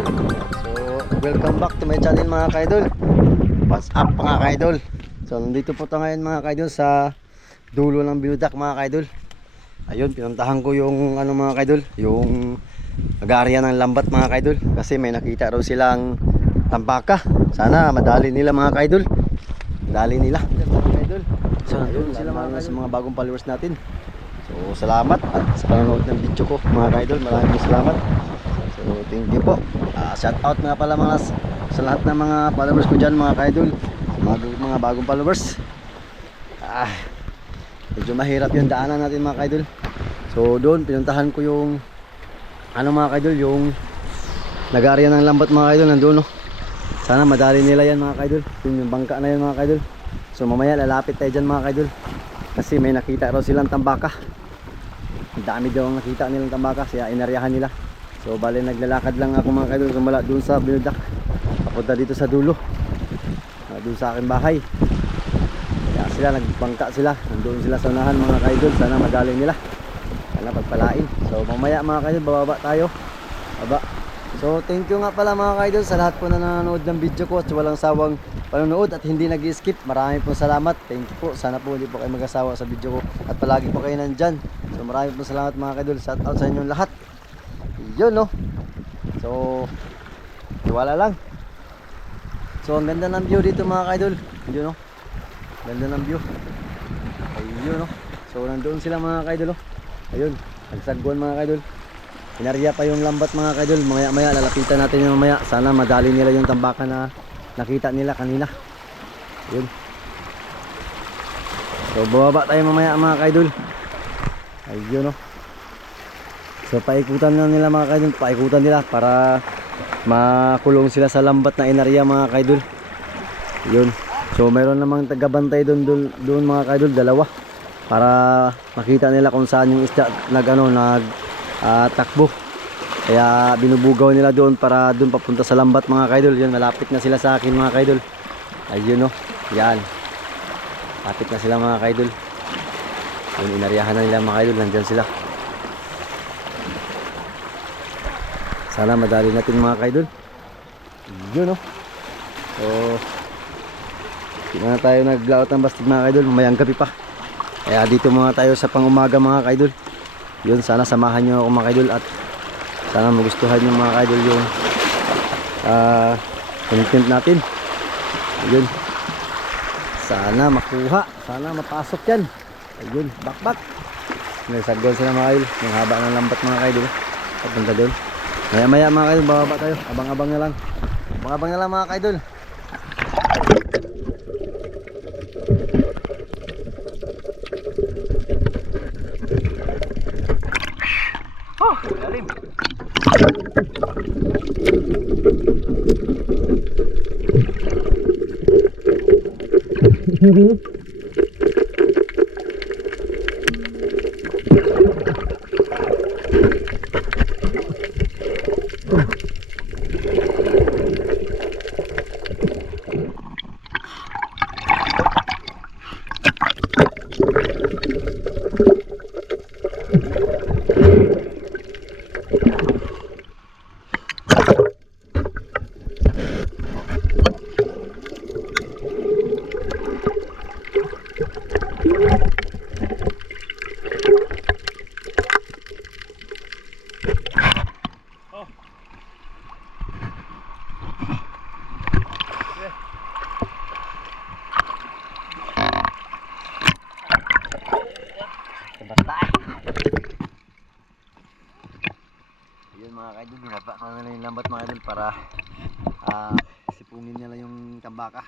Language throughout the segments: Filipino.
kaidol. So, welcome back to my channel mga kaidol. What's up mga kaidol? So, nandito po tayo ngayon mga kaidol sa dulo ng Binudak mga kaidol. Ayun, pinuntahan ko yung ano mga kaidol, yung mag-aarya ng lambat mga kaidol. Kasi may nakita raw silang tambaka. Sana madali nila mga kaidol. Madali nila mga kaidol. So, nandun sila mga kaidol, sa mga bagong followers natin. So, salamat at sa panonood ng video ko mga kaidol. Maraming salamat. So, thank you po. Shout out nga pala sa lahat ng mga followers ko dyan mga kaidol, mga bagong followers. Medyo mahirap yung daanan natin mga kaidol. So doon pinuntahan ko yung ano mga kaidol, yung nag-aarya ng lambat mga kaidol, nandun no. Sana madali nila yan mga kaidol, yung bangka na yan mga kaidol. So mamaya lalapit tayo dyan mga kaidol, kasi may nakita raw silang tambaka. Ang dami daw ang nakita nilang tambaka, kaya inaryahan nila. So bali naglalakad lang ako mga kaidol, sumala doon sa Binudak papunta dito sa dulo, doon sa aking bahay. Kaya sila nagbangka sila, nandoon sila sa unahan mga kaidol. Sana madali nila, sana pagpalain. So mamaya mga kaidol bababa tayo, baba. So thank you nga pala mga kaidol sa lahat po na nanonood ng video ko at walang sawang panonood at hindi nag-skip. Maraming po salamat, thank you po. Sana po hindi po kayo mag-asawa sa video ko at palagi po kayo nandyan. So maraming po salamat mga kaidol, shout out sa inyong lahat. Yun no. So tiwala lang. So ang ganda ng view dito mga kaidol. Yun no. Ganda ng view. Ayun no. So nandoon sila mga kaidol. Ayun, nagsagwan mga kaidol. Inarya pa yung lambat mga kaidol. Maya lalapitan natin yung mamaya. Sana madali nila yung tambaka na nakita nila kanina. Ayun. So bababa tayo mamaya mga kaidol. Ayun no. So paikutan na nila mga kaidol, paikutan nila para makulong sila sa lambat na inarya mga kaidol. Yun. So mayroon namang tagabantay doon mga kaidol, dalawa, para makita nila kung saan yung isda takbo. Kaya binubugaw nila doon para doon papunta sa lambat mga kaidol. Yun, malapit na sila sa akin mga kaidol. Ayun no. Yan. Malapit na sila mga kaidol. Yun, inaryahan na nila mga kaidol, nandyan sila. Sana madali natin mga kaidol. Yun no. So hindi na tayo naglaot ng bastig mga kaidol, mamayang gabi pa. Kaya dito muna tayo sa pangumaga mga kaidol. Yun, sana samahan nyo ako mga kaidol at sana magustuhan nyo mga kaidol yung content natin. Yun, sana makuha, sana mapasok yan. Ayun, bakbak. Nagsagwan sila mga kaidol, yung haba ng lambat mga kaidol. Papunta doon. Maya mga kaidol, bababa tayo. Abang-abang na lang. Abang-abang na lang mga kaidol. Oh, lalim. Ayun mga kaidol, binaba na nila yung lambat mga kaidol para sipungin nila yung tambaka.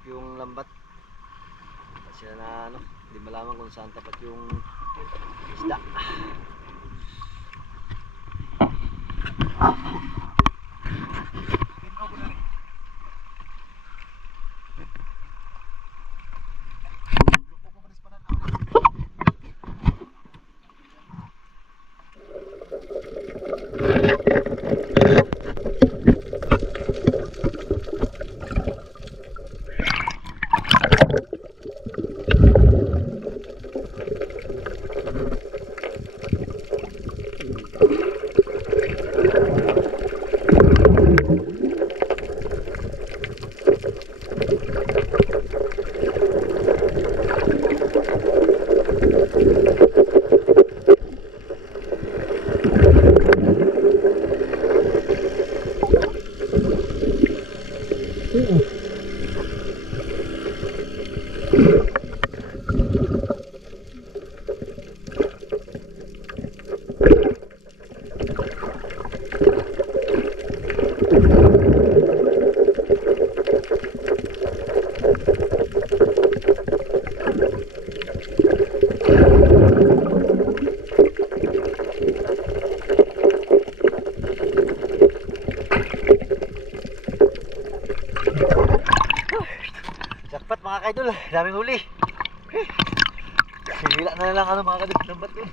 naghahanap yung lambat. Kasi na ano, hindi malaman kung saan tapat yung isda. Jackpot mga kaidol, daming huli. Sinila na lang ano mga kaidol, lambat yun.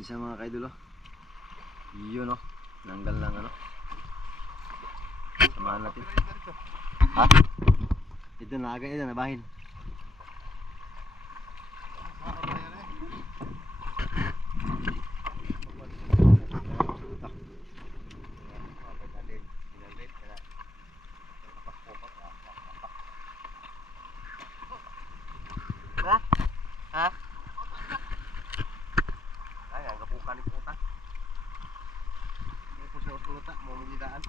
Sa mga kaidol, oh. Yun, oh. Nanggal lang ano. Samahan natin. Ha? Ito na agad ito, nabahin. Ha? Ha? Kaliputan. Ini po sa utulutan, mau menjidaan.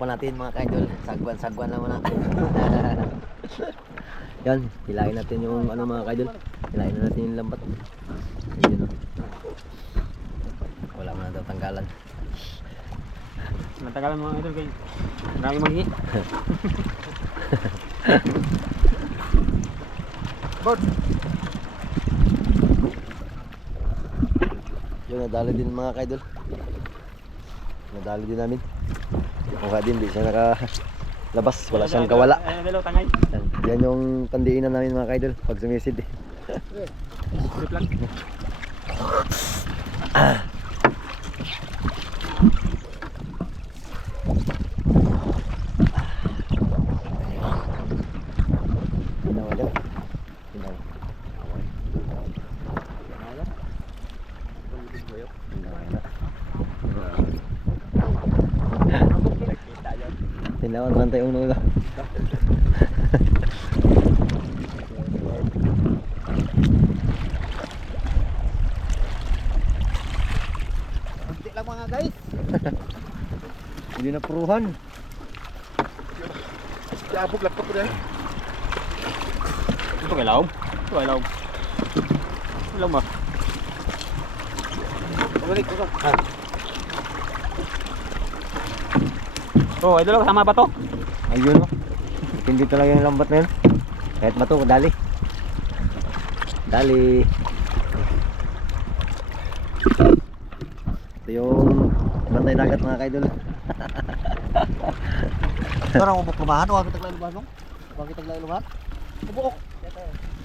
Pa natin mga kaidol, sagwan na muna. Yan, hilahin natin yung ano mga kaidol. Hilahin na natin yung lambat. Ayun, wala mo na daw tanggalan. Matagalan mga idol kay marami maghi. Bird. Yun, nadali din mga kaidol. Nadali din namin. Kung din, di siya nakalabas, wala siyang kawala. Yan yung pandiinan namin mga kaidol pag sumisid. Sip lang. Tinawan rantay uno lang. Kunti lang mga guys. Hindi na puruhan. Abog laptop ko dahil. Ito kay laom. Ito kay laom. Laom ba? Balik ko. Oh, idol, kasama ba to? Ayun, oh. Hindi talaga yung lambat na yun. Kahit mato, dali. Dali. Ito yung bantay dagat mga kaidol. Parang ubok lumahan. Huwag kita lang lumahan. Huwag kita lang lumahan. Ubok.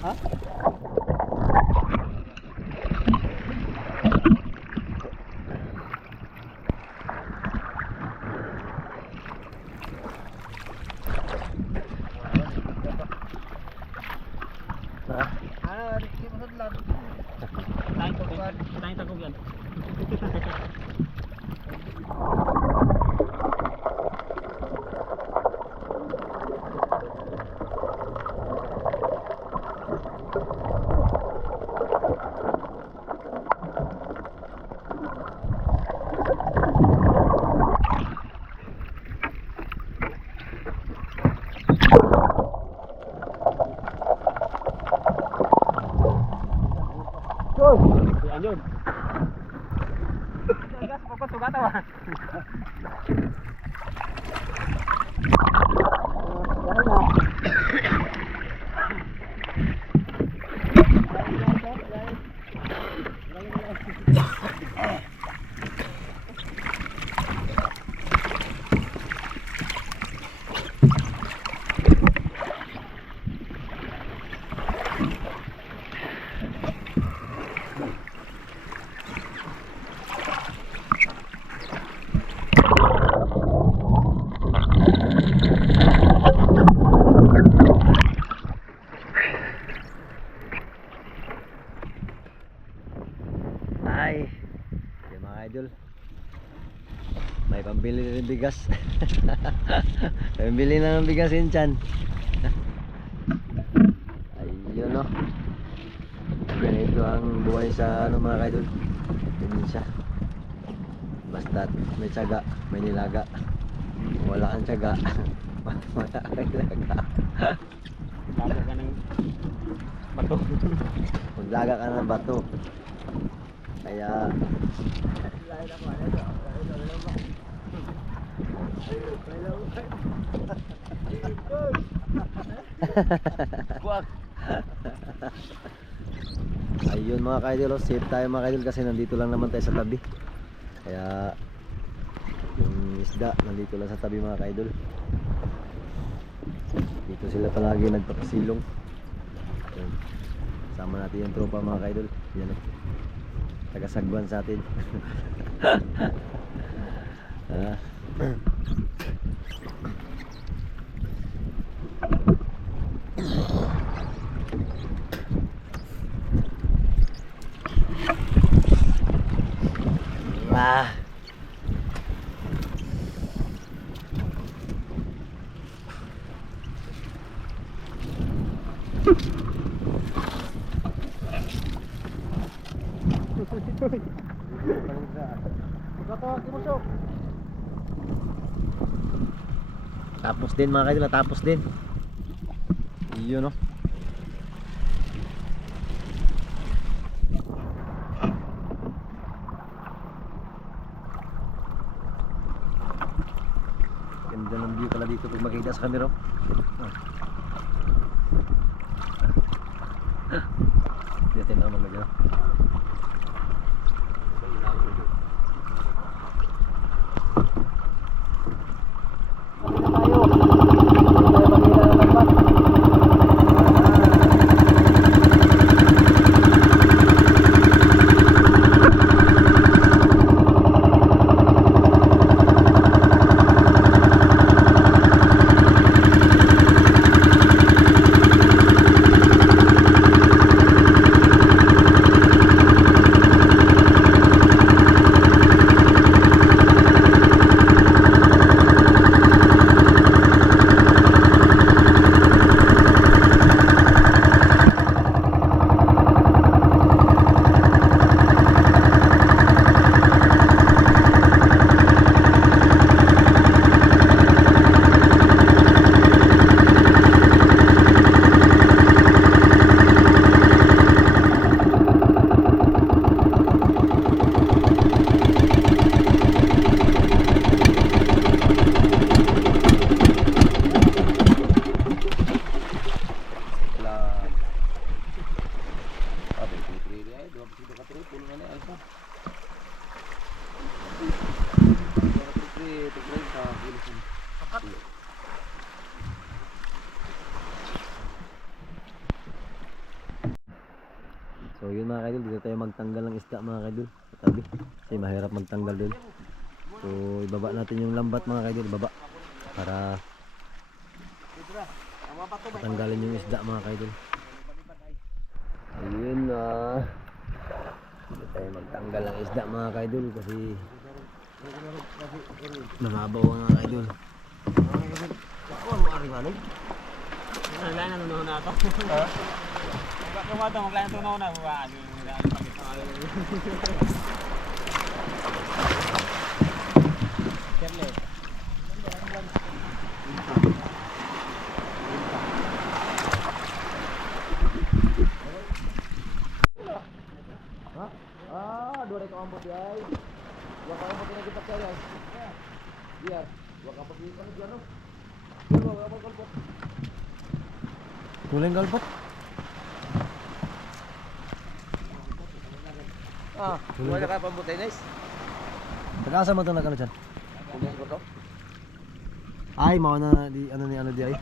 Ha? Tayong tagog yan. Ayun. Gas pokok sugata ba? idol. May pambili rin bigas. Pambili na ng bigas yun dyan. Ayun no. Ganito ang buhay sa ano mga idol. Probinsya. Basta may tiyaga, may nilaga. Wala kang tiyaga. Wala kang nilaga. Laga ka ng bato. Maglaga ka ng bato. Kaya ayun mga ka-idol, safe tayo mga ka-idol kasi nandito lang naman tayo sa tabi. Kaya yung isda nandito lang sa tabi mga ka-idol. Dito sila palagi nagpapasilong. Ayun. Sama natin yung tropa mga ka-idol. Yan o. Taga-sagwan sa atin. Ah. Ah. Tapos din mga kaidol, tapos din. Iyon no. Ganda ng view pala dito pag makita sa camera. Dito na maganda. So yun mga kaidol, dito tayo magtanggal ng isda mga kaidol sa tabi kasi mahirap magtanggal dun. So ibaba natin yung lambat mga kaidol, ibaba para patanggalin yung isda mga kaidol. Ayun na dito tayo magtanggal ng isda mga kaidol kasi mababaw mga kaidol. Ako ang ari-ari. Wala na nuno na to. Ha? Bakit mo to maglayan to na ba? Kerle. Ah, dua rekam ambot ay. Dua kali ambot na kita kaya. Iya, dua kapot ni kan diano. Dua kapot kalpot. Tuling galpot. Ah, dua ka pa ambot nice. Tagasa mo to na kano dyan? Kunya ko to. Ay, mao na di ano ni ano di ay.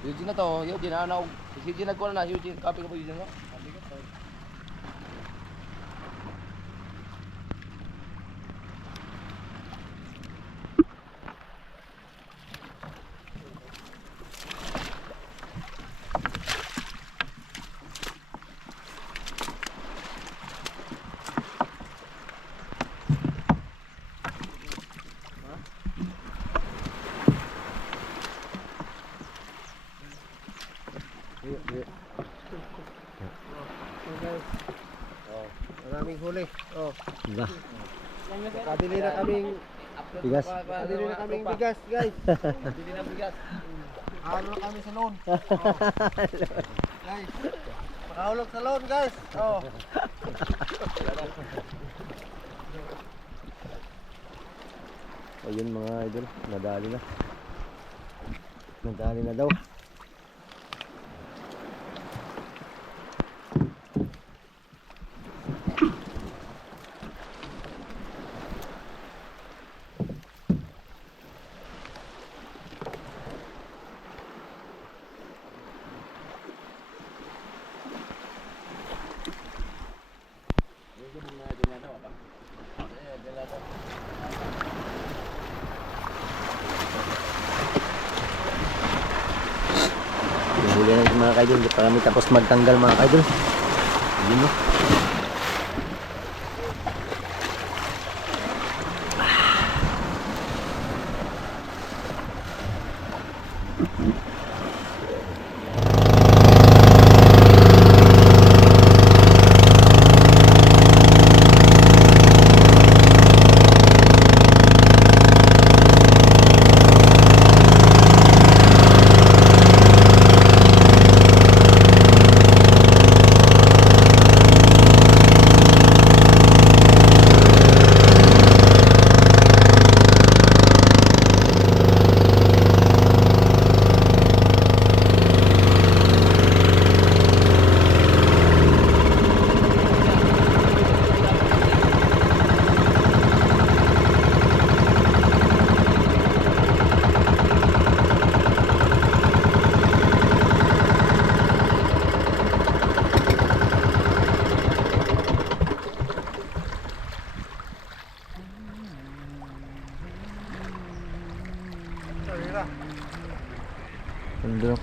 Eugene na to, Eugene na ako. Si Eugene nagkuha na, Eugene. Copy ka po Eugene no? Maraming huli. Oh, Diba? kabili na kaming Bigas. kabili na kaming bigas, guys. Kabili na bigas. Halo na kami sa loan. Oh. Guys. Makahulog sa loan, guys. Oh. Ayun mga idol, nadali na. Nadali na daw. Huli na yung mga kaidol, hindi pa kami tapos magtanggal mga kaidol. Yun no. Sorry na. Ganda.